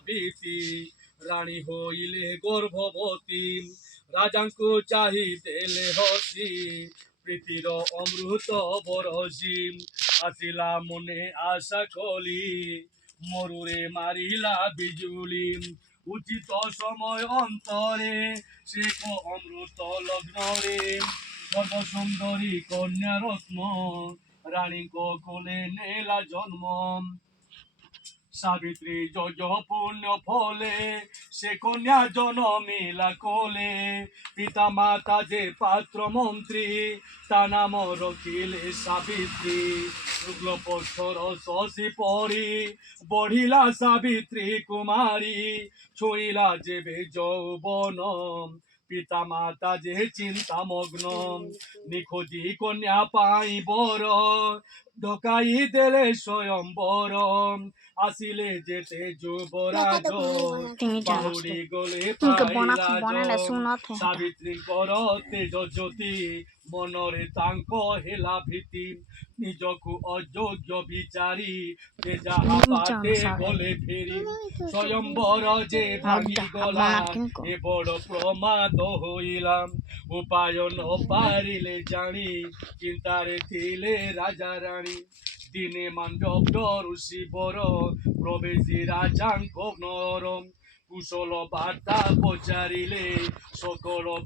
ভীতি রানী হইলে গর্ভবতী রাজাঙ্কু চাহিদেলে হসি প্রীতির অমৃত বরসি আসিলা মনে আশা কলি মরুরে মারিলা বিজুলি উচিত সময় অন্তরে শেখ অমৃত লগ্নরে সর্বসুন্দরী কন্যা রত্ন রানীক কোলে নেলা জন্ম সাবিত্রী যজ পুণ্য ফলে সে কন্যা জনমিলা কোলে পিতা মাতা যে পাত্র মন্ত্রী তা নাম রখিলে সাবিত্রী শুক্ল পক্ষর শশী পরি বঢ়িলা সাবিত্রী কুমারী ছুঁইলা যেবে যৌবন পিতা মাতা যে চিন্তামগ্ন নিখোঁজি কন্যা পাই বর ঢোকাই দেলে স্বয়ম্বর আসিলে যেতে যুবরাজ বাহুড়ি গলে সাবিত্রী করতে জ্যোতি মনরে তাঙ্ক হেলা ভীতি নিজকু অযোগ্য বিচারি যে যাহা পাতে গলে ফেরি স্বয়ম্বর যে ভাঙি গলা এ বড় প্রমাদ হইলাম উপায় ন পারিলে জানি চিন্তারে থিলে রাজা রানী দিনে মান্ডব ঋষি বর প্রবেশী রাজাঙ্ক নরম কুশল বার্তা পচারিলে সকল